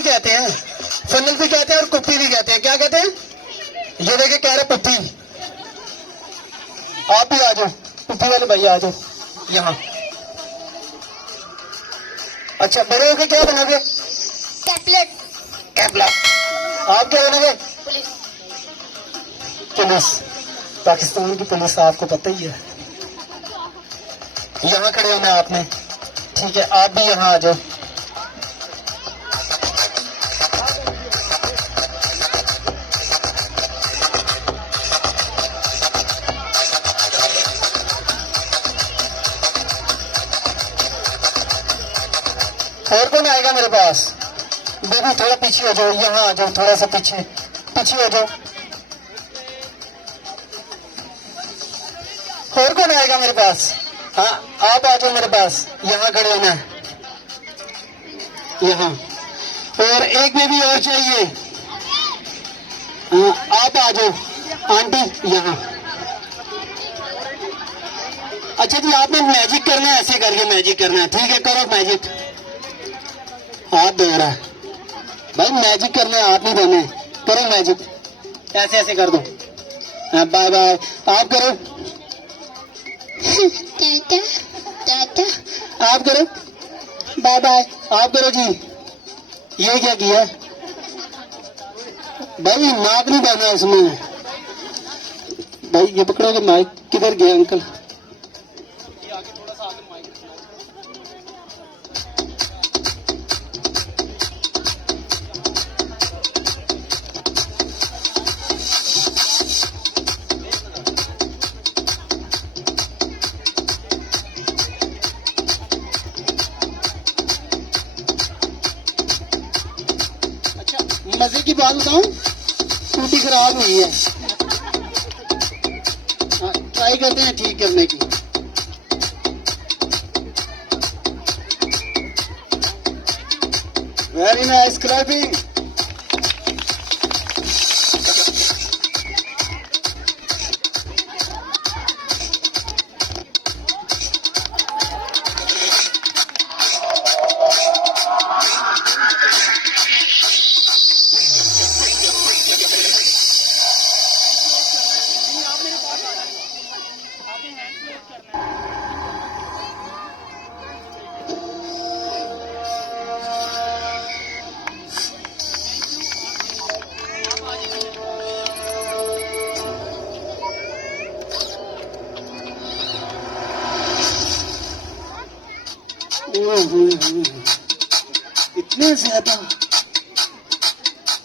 कहते हैं, फनल भी कहते हैं और कुप्पी भी कहते हैं। क्या कहते हैं? ये देखे कह रहे पुप्पी। आप भी आ जाओ, पुप्पी वाले भैया आ जाओ यहाँ। अच्छा, बड़े होके क्या बनोगे? कैपलेट। कैपलेट। आप क्या बनोगे? पुलिस। पाकिस्तान की पुलिस आपको पता ही है। यहाँ खड़े होना आपने, ठीक है? आप भी यहाँ आ जाओ। और कौन आएगा मेरे पास? बेबी थोड़ा पीछे हो जाओ, यहाँ आ जाओ, थोड़ा सा पीछे पीछे हो जाओ। और कौन आएगा मेरे पास? हाँ, आप आ जाओ मेरे पास, यहाँ खड़े होना है यहाँ। और एक बेबी और चाहिए। हाँ, आप आ जाओ आंटी यहाँ। अच्छा जी, आपने मैजिक करना है, ऐसे करके मैजिक करना है, ठीक है? करो मैजिक। हाथ दे रहा है भाई, मैजिक करना है, हाथ नहीं देना है। करो मैजिक, ऐसे ऐसे कर दो। Bye bye. आप करो। Tata tata. आप करो। Bye bye. आप करो जी। ये क्या किया भाई? नाक नहीं बना इसमें भाई। ये पकड़ोगे माइक? किधर गया अंकल? मजे की बात बताऊं, स्कूटी खराब हुई है। ट्राई करते हैं ठीक करने की। Very nice clapping. इतने ज्यादा।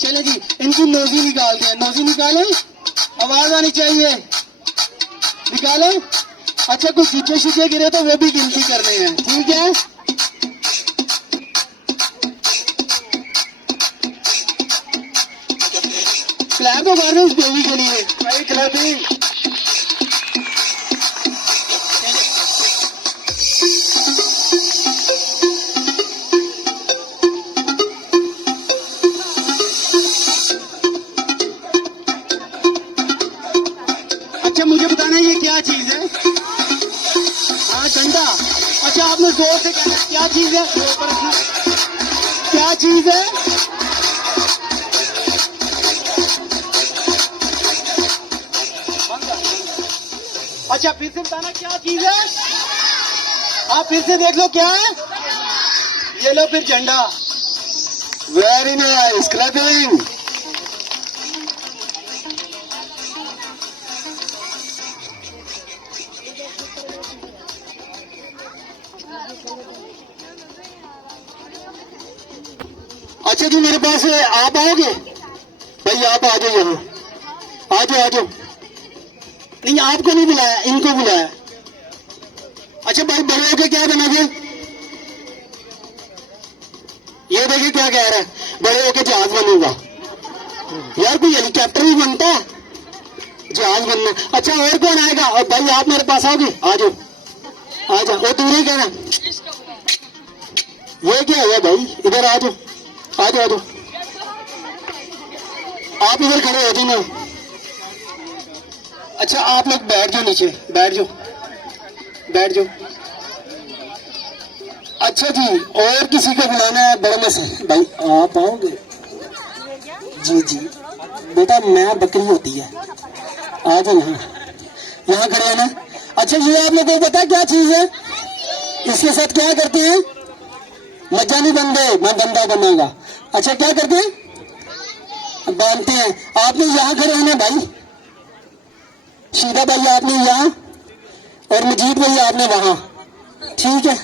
चलो जी, इनकी नोजी निकालते हैं। नोजी निकालो, आवाज आनी चाहिए। निकालो। अच्छा, कुछ सीचे शीचे गिरे तो वो भी गिनती करने हैं, ठीक है? क्लैप तो कर रहे हैं उस बेबी के लिए। भाई क्लैपिंग। अच्छा, मुझे बताना ये क्या चीज है? हाँ, डंडा। अच्छा, आपने जोर से कहना है क्या चीज है? क्या चीज है? अच्छा, फिर से बताना क्या चीज है? आप फिर से देख लो क्या है? ये लो फिर झंडा। Very nice clapping. अच्छा जी, मेरे पास आप आओगे भाई? आप आ जाओ यहाँ, आ जाओ आ जाओ। नहीं, आपको नहीं बुलाया, इनको बुलाया। अच्छा भाई, बड़े होके क्या बनोगे? ये देखिए क्या कह रहा है, बड़े होके जहाज बनूंगा। यार, कोई हेलीकॉप्टर भी बनता है, जहाज बनना। अच्छा, और कौन आएगा? और भाई आप मेरे पास आओगे? आ जाओ आ जाओ। वो दूर ही कहना। ये क्या हुआ भाई? इधर आ जाओ आ जाओ आ जाओ। आप इधर खड़े हो जाओ। अच्छा, आप लोग बैठ जाओ नीचे, बैठ जाओ बैठ जाओ। अच्छा जी, और किसी को बुलाना है बड़े से? भाई आप आओगे? जी जी बेटा, मैं बकरी होती है, आ जाओ यहाँ खड़े हैं ना। अच्छा ये आप लोगों को पता है क्या चीज है? इसके साथ क्या करते हैं? मज्जा नहीं बंदे, मैं बंदा बनाऊंगा। अच्छा क्या करते हैं? बांधते हैं। आपने यहाँ खड़े होना भाई, शीदा भाई आपने यहाँ और मजीद भाई आपने वहां, ठीक है?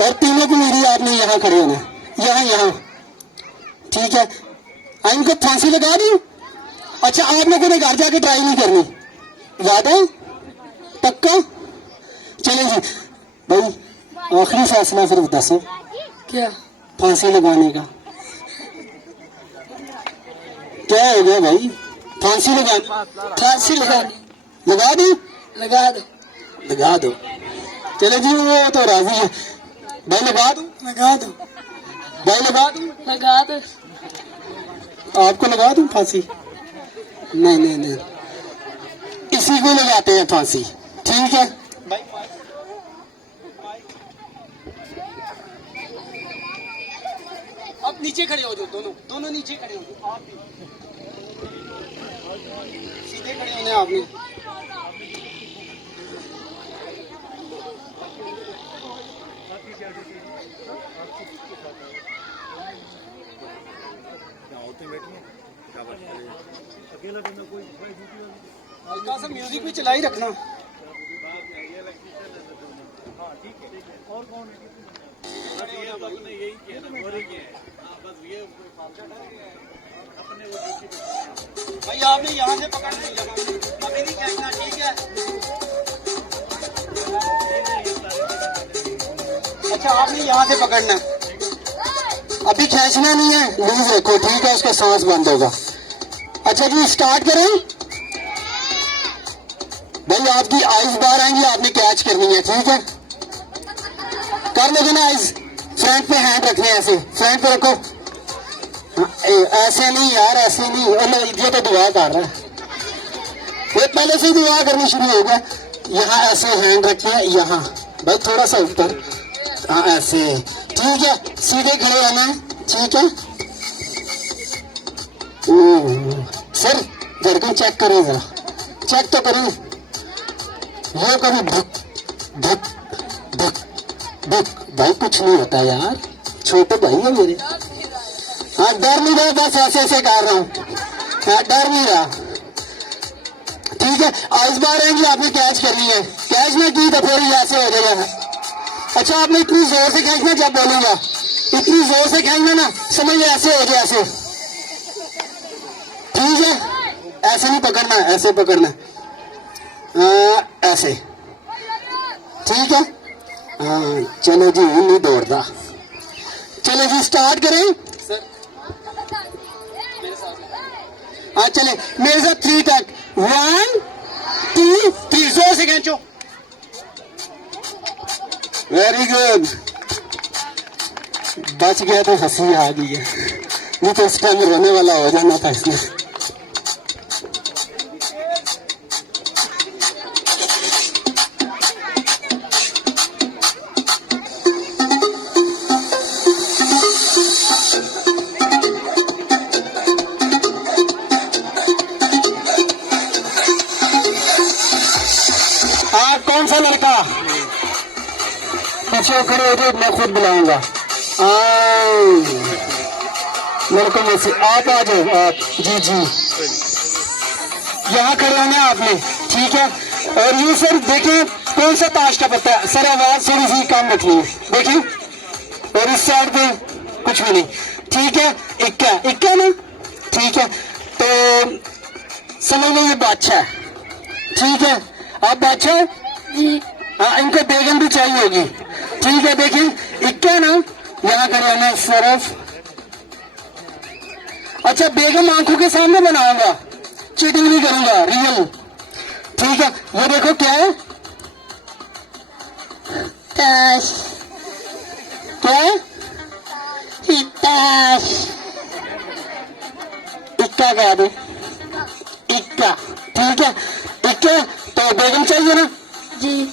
और तीनों की मेरी आपने यहाँ खड़े होना, यहाँ, ठीक है? इनको फांसी लगा दी। अच्छा आप लोगों ने घर जाके ट्राई नहीं करनी, याद है? पक्का? चलें जी भाई, आखिरी फैसला फिर दसो क्या? फांसी लगाने का। क्या हो गया भाई? फांसी लगा लगा दी? लगा दो। चले जी, वो तो राजी है भाई, लगा दो भाई, लगा दो। आपको लगा दूं फांसी? नहीं, इसी को लगाते हैं फांसी, ठीक है? अब नीचे खड़े हो जाओ, दोनों नीचे खड़े हो जाओ। आप भी सीधे खड़े होने आपने। हल्का सा म्यूजिक भी चला ही रखना। भाई आपने यहाँ से पकड़ना है, अभी नहीं खींचना, ठीक है? अच्छा आपने यहाँ से पकड़ना, अभी खींचना नहीं है, लूज रखो, ठीक है? उसका सांस बंद होगा। अच्छा जी स्टार्ट करें भाई। आपकी आइज बाहर आएंगी, आपने कैच करनी है, ठीक है? कर लोगे ना आइज? फ्रंट पे हैंड रखने, ऐसे फ्रंट पे रखो। ऐसे नहीं यार, ऐसे नहीं। ये तो दुआ कर रहा है, ये पहले से दुआ करनी शुरू हो गया। यहाँ ऐसे हैंड रखिए, यहाँ भाई थोड़ा सा ऊपर, हाँ ऐसे, ठीक है? सीधे खड़े होना है, ठीक है? सर धड़कन चेक करें जरा, चेक तो करें। ये कभी धक धक धक धक, भाई कुछ नहीं होता यार, छोटे भाई है मेरे। हाँ डर नहीं रहा, बस ऐसे कर रहा हूँ, हाँ डर नहीं रहा, ठीक है? आइस बार आएंगी, आपने कैच करनी है, कैच में की तो फिर ऐसे हो जाएगा। अच्छा आपने इतनी जोर से खींचना, जब बोलूंगा इतनी जोर से खींचना ना, समझ लो ऐसे हो जाए, ऐसे, ठीक है? ऐसे नहीं पकड़ना, ऐसे पकड़ना, ऐसे, ठीक है? हाँ चलो जी, नहीं दौड़ता। चलो जी स्टार्ट करें। हाँ चले मेरे साथ 3 तक, 1 2 3, जोर से खींचो। वेरी गुड, बच गया तो हंसी आ गई है, नहीं तो उस टाइम रोने वाला हो जाना था इसमें। कौन सा लड़का? पीछे खड़े हो जाओ, मैं खुद बुलाऊंगा। लड़कों में से आप आ जाओ, आप जी जी, यहाँ खड़े होना है आपने, ठीक है? और ये सर देखें कौन सा ताश का पत्ता है, सर आवाज थोड़ी सी कम रखनी है, देखें? और इस साइड पे कुछ भी नहीं, ठीक है? इक्का ना, ठीक है? तो समझ लो ये बादशाह है, ठीक है? आप बादशाह? हाँ इनको बेगम भी चाहिए होगी, ठीक है? देखिए इक्का ना, यहाँ खड़े होना है सरफ। अच्छा बेगम आंखों के सामने बनाऊंगा, चीटिंग नहीं करूंगा, रियल, ठीक है? ये देखो क्या है, ताश, क्या है? ताश, इक्का कह दे, इक्का, ठीक है? इक्का तो बेगम चाहिए ना जी।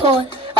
4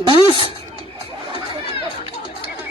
20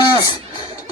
20